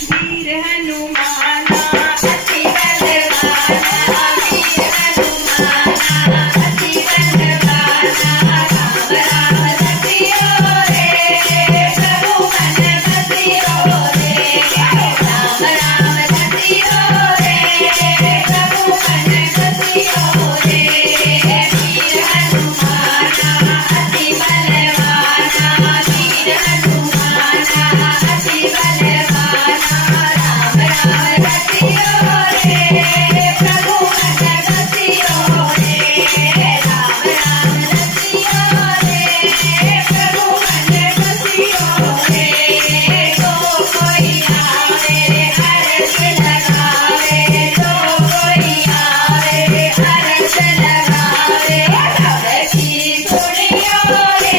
वीर हनुमाना अति बलवाना, वीर हनुमाना अति बलवाना। राम राम रतियो रे प्रभु मन बसियो रे, राम राम रतियो रे प्रभु मन बसियो रे। वीर हनुमाना अति बलवाना, वीर हनुमाना अति बलवाना। राम राम रतियो रे प्रभु मन बसियो रे, राम राम रतियो रे प्रभु मन बसियो रे। जो कोई आवे अरज लगावे, जो कोई आवे अरज लगावे। सबकी सुनियो रे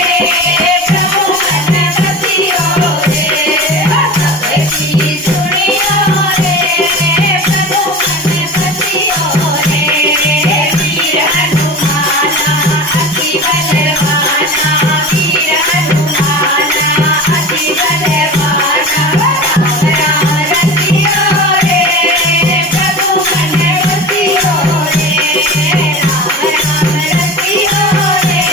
प्रभु मन बसियो रे, सबकी सुनियो रे प्रभु मन बसियो रे। वीर हनुमाना अति बलवाना, वीर हनुमाना अति बलवाना। राम राम रतियो रे प्रभु मन बसियो रे, राम राम रतियो रे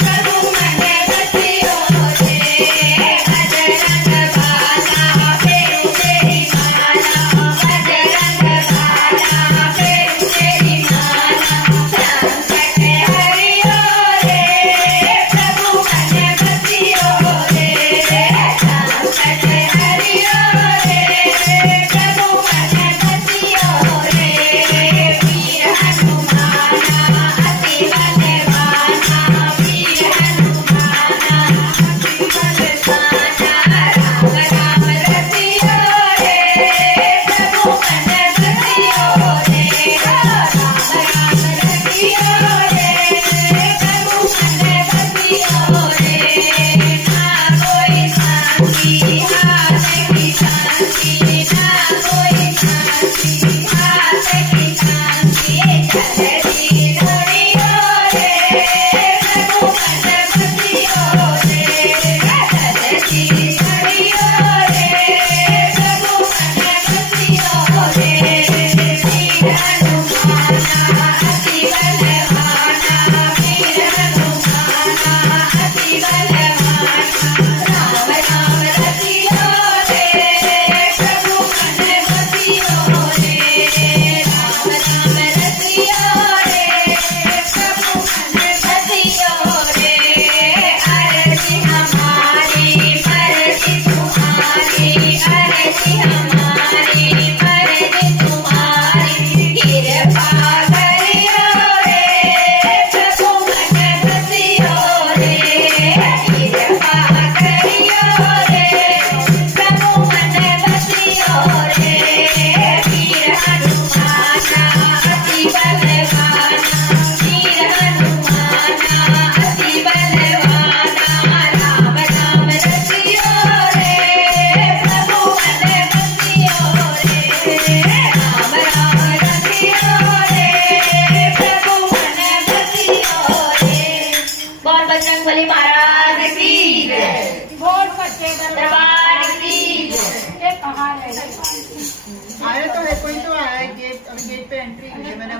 प्रभु मन बसियो रे। बजरंग बाला फेरू तेरी माला, बजरंग बाला फेरू तेरी माला। संकट हरियो रे प्रभु मन बसियो रे, संकट हरियो रे प्रभु मन बसियो रे। वीर हनुमाना अति बलवाना, वीर हनुमाना अति बलवाना। राम राम रतियो रे प्रभु मन बसियो रे, राम राम रतियो रे प्रभु मन बसियो रे। ना कोई शांति हाथ की शांति, ना कोई शांति हाथ की शांति। जल्दी सुनियो रे प्रभु मन बसियो रे, जल्दी सुनियो रे प्रभु मन बसियो रे। वीर हनुमाना अति बलवाना, वीर हनुमाना अति बलवाना। राम राम रतियो रे प्रभु मन बसियो रे, राम राम रतियो रे प्रभु मन बसियो रे। अर्जी हमारी मर्जी तुम्हारी, अर्जी हमारी मर्जी तुम्हारी। कृपा करियो रे प्रभु मन बसियो रे, कृपा करियो रे प्रभु मन बसियो रे। वीर हनुमाना अति बलवाना, वीर हनुमाना अति बलवाना। राम राम रतियो रे प्रभु मन बसियो रे, राम राम रतियो रे प्रभु मन बसियो रे। बोल बजरंगबली महाराज की जय, बोल सच्चे दरबार की जय। ये कहाँ है? आया तो है, कोई तो आया है गेट, अभी गेट पे एंट्री की है मैंने।